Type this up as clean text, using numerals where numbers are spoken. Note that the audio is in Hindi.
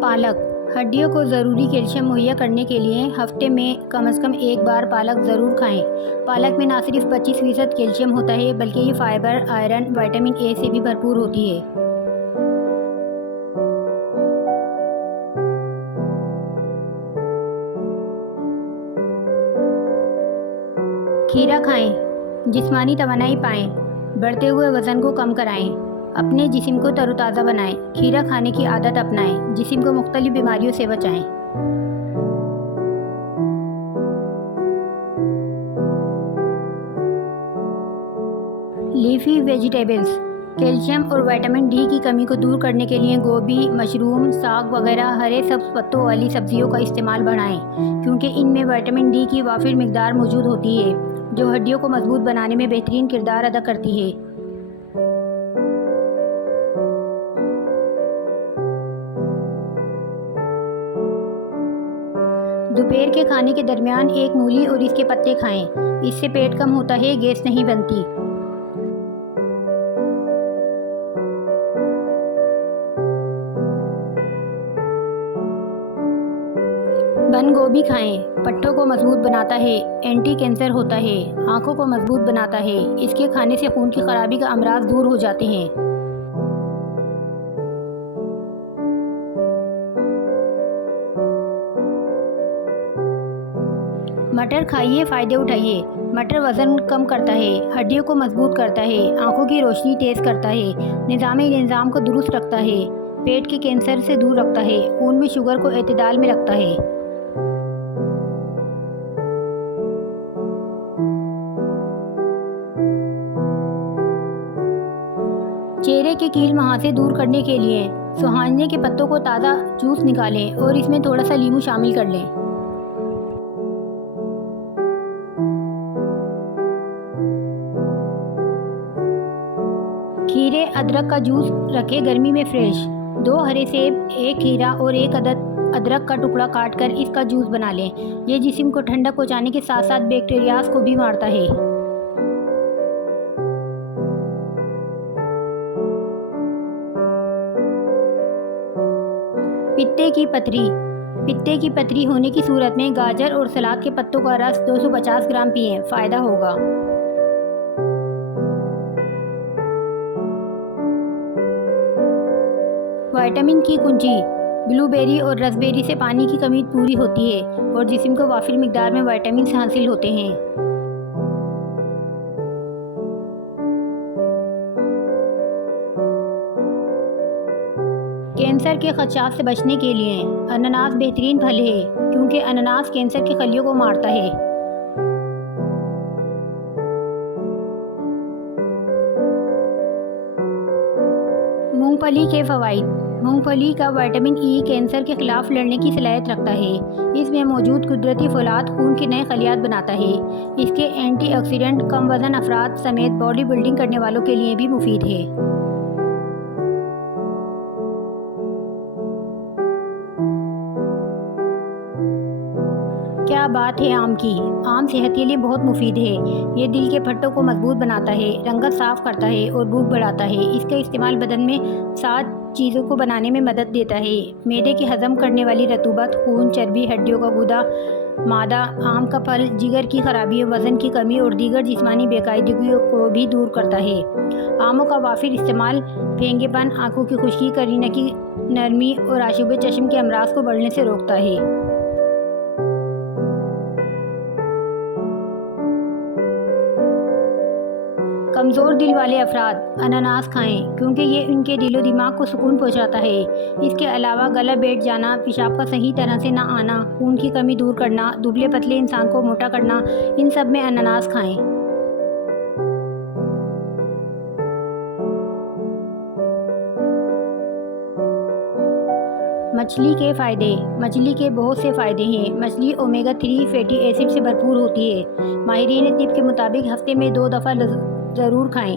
पालक हड्डियों को ज़रूरी कैल्शियम मुहैया करने के लिए हफ्ते में कम से कम एक बार पालक ज़रूर खाएं। पालक में ना सिर्फ 25% कैल्शियम होता है बल्कि ये फाइबर, आयरन, विटामिन ए से भी भरपूर होती है। खीरा खाएं, जिस्मानी तवानाई पाएं, बढ़ते हुए वज़न को कम कराएं, अपने जिस्म को तरोताज़ा बनाएं। खीरा खाने की आदत अपनाएं, जिस्म को मुख्तलिफ बीमारियों से बचाएं। लीफी वेजिटेबल्स कैल्शियम और विटामिन डी की कमी को दूर करने के लिए गोभी, मशरूम, साग वगैरह हरे सब्ज़ पत्तों वाली सब्जियों का इस्तेमाल बढ़ाएं, क्योंकि इनमें विटामिन डी की वाफिर मिकदार मौजूद होती है, जो हड्डियों को मजबूत बनाने में बेहतरीन किरदार अदा करती है। दोपहर के खाने के दरमियान एक मूली और इसके पत्ते खाएं, इससे पेट कम होता है, गैस नहीं बनती। बंद गोभी खाएं, पट्टों को मजबूत बनाता है, एंटी कैंसर होता है, आंखों को मजबूत बनाता है। इसके खाने से खून की खराबी का अमराज दूर हो जाते हैं। मटर खाइए, फ़ायदे उठाइए। मटर वज़न कम करता है, हड्डियों को मजबूत करता है, आंखों की रोशनी तेज़ करता है, निज़ाम को दुरुस्त रखता है, पेट के कैंसर से दूर रखता है, खून में शुगर को एतदाल में रखता है। चेहरे के कील मुहासे दूर करने के लिए सुहाने के पत्तों को ताज़ा जूस निकालें और इसमें थोड़ा सा नींबू शामिल कर लें। खीरे अदरक का जूस रखें गर्मी में फ्रेश। 2 हरे सेब, 1 खीरा और 1 अदद अदरक का टुकड़ा काटकर इसका जूस बना लें। ये जिस्म को ठंडक पहुंचाने के साथ साथ बैक्टीरियाज को भी मारता है। पित्ते की पथरी होने की सूरत में गाजर और सलाद के पत्तों का रस 250 ग्राम पिएं, फ़ायदा होगा। विटामिन की कुंजी ब्लूबेरी और रसबेरी से पानी की कमी पूरी होती है और जिस्म को वाफिर मिकदार में विटामिन हासिल होते हैं। कैंसर के खदशात से बचने के लिए अनानास बेहतरीन फल है, क्योंकि अनानास कैंसर की खलियों को मारता है। मूंगफली के फ़वाइद। मूंगफली का विटामिन ई कैंसर के खिलाफ लड़ने की सलाहियत रखता है। इसमें मौजूद कुदरती फौलाद खून के नए खलियात बनाता है। इसके एंटीऑक्सीडेंट कम वज़न अफराद समेत बॉडी बिल्डिंग करने वालों के लिए भी मुफीद है। क्या बात है आम की। आम सेहत के लिए बहुत मुफीद है। ये दिल के फट्टों को मजबूत बनाता है, रंगत साफ करता है और भूख बढ़ाता है। इसका इस्तेमाल बदन में 7 चीज़ों को बनाने में मदद देता है। मैदे की हजम करने वाली रतूबत, खून, चर्बी, हड्डियों का गुदा मादा। आम का फल जिगर की खराबी, वज़न की कमी और दीगर जिस्मानी बेकायदगियों को भी दूर करता है। आमों का वाफिर इस्तेमाल फेंगेपन, आँखों की खुश्की, करीना की नरमी और आशूब चश्म के अमराज को बढ़ने से रोकता है। कमज़ोर दिल वाले अफराद अनानास खाएं, क्योंकि ये उनके दिलो दिमाग को सुकून पहुंचाता है। इसके अलावा गला बैठ जाना, पेशाब का सही तरह से ना आना, खून की कमी दूर करना, दुबले पतले इंसान को मोटा करना, इन सब में अनानास खाएं। मछली के फ़ायदे। मछली के बहुत से फ़ायदे हैं। मछली ओमेगा 3 फैटी एसिड से भरपूर होती है। माहिरीन तिब के मुताबिक हफ्ते में 2 दफ़ा ज़रूर खाएं।